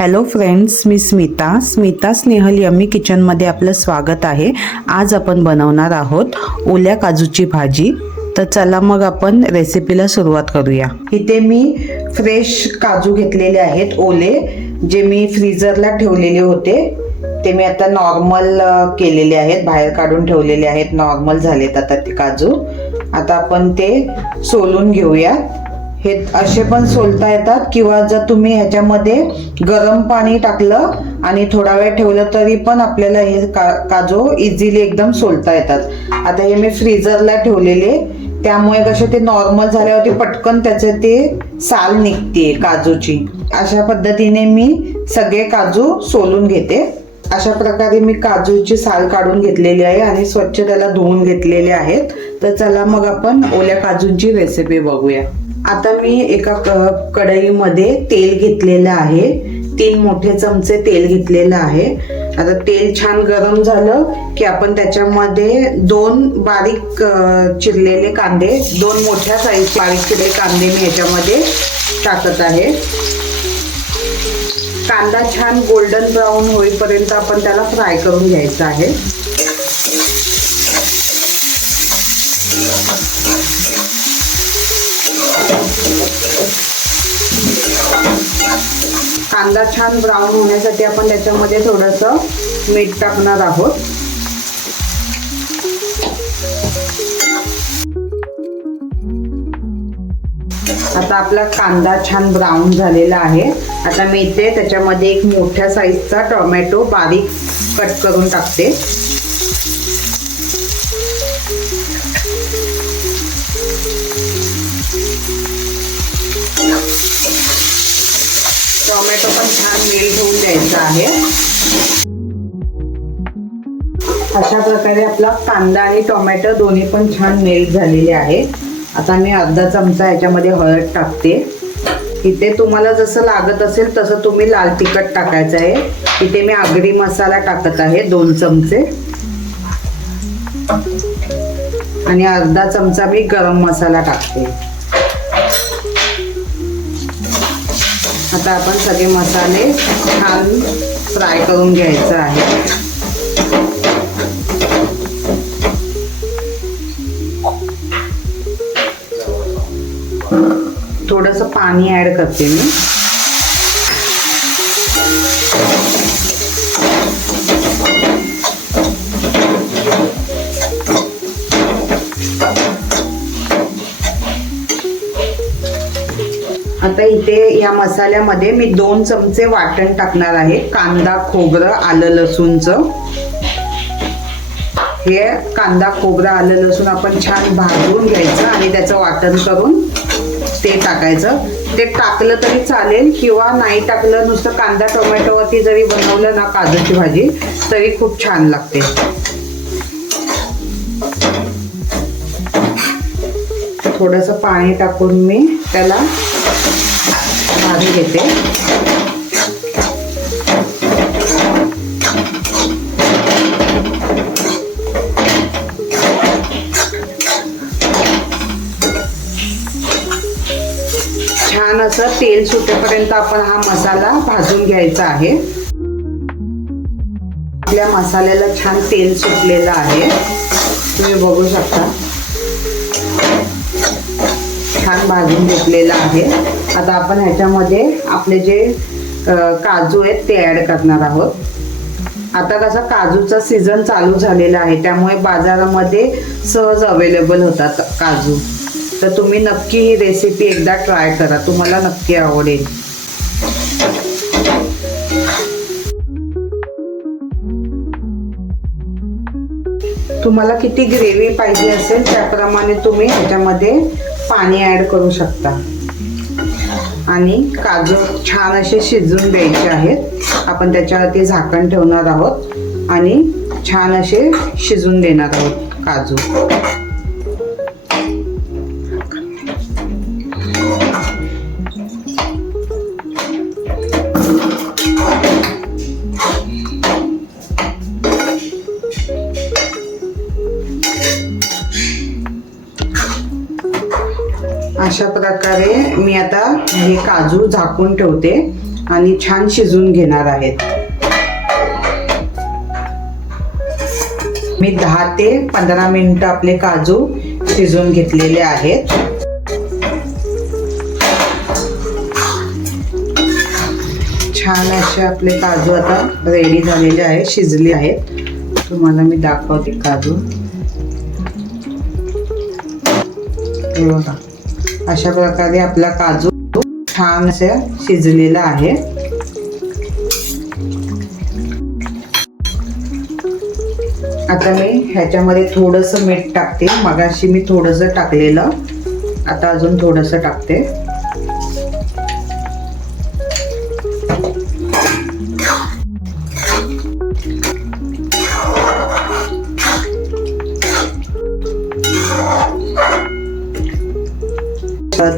Hello friends मी Smita. Smita Snehal yummy किचनमध्ये आपलं स्वागत आहे. आज आपण बनवणार आहोत ओल्या काजूची भाजी. तर चला मग आपण रेसिपीला सुरुवात करूया. इथे मी फ्रेश काजू घेतलेले आहेत ओले जे मी फ्रीजरला ठेवलेले होते. ते मी आता नॉर्मल केलेले आहेत बाहेर काढून ठेवलेले आहेत. नॉर्मल झालेत आता ते काजू. आता आपण ते सोलून घेऊया हे असे पण सोलता येतात किंवा जर तुम्ही ह्याच्यामध्ये गरम पाणी टाकलं आणि थोडा वेळ ठेवलं तरी पण आपल्याला हे का काजू इझिली एकदम सोलता येतात. आता हे मी फ्रीजरला ठेवलेले. त्यामुळे कसे ते नॉर्मल झाल्यावरती पटकन त्याचे ते साल निघते काजूची. अशा पद्धतीने मी सगळे काजू सोलून घेते. अशा प्रकारे मी काजूची साल काढून घेतलेली आहे आणि स्वच्छ त्याला धुवून घेतलेले आहेत. तर चला मग आपण ओल्या काजूंची रेसिपी बघूया. आता मी एका क- कढईमध्ये तेल घेतलेलं आहे. तीन मोठे चमचे तेल घेतलेलं आहे. आता तेल छान गरम झालं की आपण त्याच्यामध्ये दोन बारीक चिरलेले कांदे दोन मोठ्या साईज बारीक चिरलेले कांदे मी ह्याच्यामध्ये टाकत आहे. कांदा छान गोल्डन ब्राऊन होईपर्यंत आपण त्याला फ्राय करून घ्यायचा आहे. कांदा छान ब्राऊन होण्यासाठी आपण त्याच्यामध्ये थोडंसं मीठ टाकणार आहोत. आता आपला कांदा छान ब्राऊन झालेला आहे. आता मी इथे त्याच्यामध्ये एक मोठ्या साईजचा टोमॅटो बारीक कट करून टाकते. टोमॅटो पण छान मेल्ट होऊन द्यायचा आहे. अशा प्रकारे आपला कांदा आणि टोमॅटो दोन्ही पण छान मेल्ट झालेले आहे. आता मी अर्धा चमचा याच्यामध्ये हळद टाकते. इथे तुम्हाला जसं लागत असेल तसं तुम्ही लाल तिखट टाकायचं आहे. इथे मी आगरी मसाला टाकत आहे दोन चमचे. आणि अर्धा चमचा मी गरम मसाला टाकते. आता आपण सगळे मसाले छान फ्राय करून घ्यायचं आहे. थोडंसं पाणी ॲड करते मी. आता इथे या मसाल्यामध्ये मी दोन चमचे वाटण टाकणार आहे. कांदा खोबरं आलं लसूणचं. हे कांदा खोबरं आलं लसूण आपण छान भाजून घ्यायचं आणि त्याचं वाटण करून ते टाकायचं. ते टाकलं तरी चालेल किंवा नाही टाकलं नुसतं कांदा टोमॅटोवरती जरी बनवलं ना काजूची भाजी तरी खूप छान लागते. थोडंसं पाणी टाकून मी त्याला भाजून घेते. छान असं तेल सुटेपर्यंत आपण हा मसाला भाजून घ्यायचा आहे. आपल्या मसाल्याला छान तेल सुटलेलं आहे. तुम्ही बघू शकता. छान भाजून घेतलेलं आहे. आता आपण ह्याच्यामध्ये आपले जे काजू आहेत ते ऍड करणार आहोत. आता कसा काजूचा सीझन चालू झालेला आहे त्यामुळे बाजारामध्ये सहज अवेलेबल होतात काजू. तर तुम्ही नक्की ही रेसिपी एकदा ट्राय करा तुम्हाला नक्की आवडेल. तुम्हाला किती ग्रेव्ही पाहिजे असेल त्याप्रमाणे तुम्ही ह्याच्यामध्ये पाणी ऍड करू शकता. आणि काजू छान असे शिजून द्यायचे आहेत. आपण त्याच्यावरती झाकण ठेवणार आहोत आणि छान असे शिजून देणार आहोत काजू. प्रकारे मी आता हे काजू झाकून ठेवते आणि छान शिजून घेणार आहेत. मी दहा ते पंधरा मिनिट आपले काजू शिजवून घेतलेले आहेत. छान असे आपले काजू आता रेडी झालेले आहेत शिजले आहेत. तुम्हाला मी दाखवते काजू. बघा. अशा प्रकारे आपला काजू छान असे शिजलेला आहे. आता मी ह्याच्यामध्ये थोडंसं मीठ टाकते. मगाशी मी थोडंसं टाकलेलं. आता अजून थोडंसं टाकते.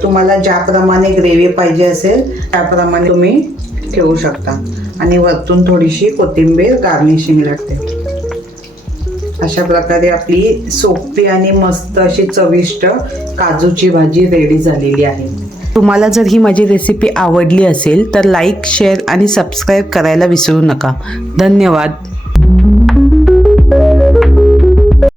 तुम्हाला ज्याप्रमाणे ग्रेव्ही पाहिजे असेल त्याप्रमाणे तुम्ही ठेवू शकता. आणि वरतून थोडीशी कोथिंबीर गार्निशिंग लागते अशा प्रकारे आपली सोपी आणि मस्त अशी चविष्ट काजूची भाजी रेडी झालेली आहे. तुम्हाला जर ही माझी रेसिपी आवडली असेल तर लाईक शेअर आणि सबस्क्राईब करायला विसरू नका. धन्यवाद.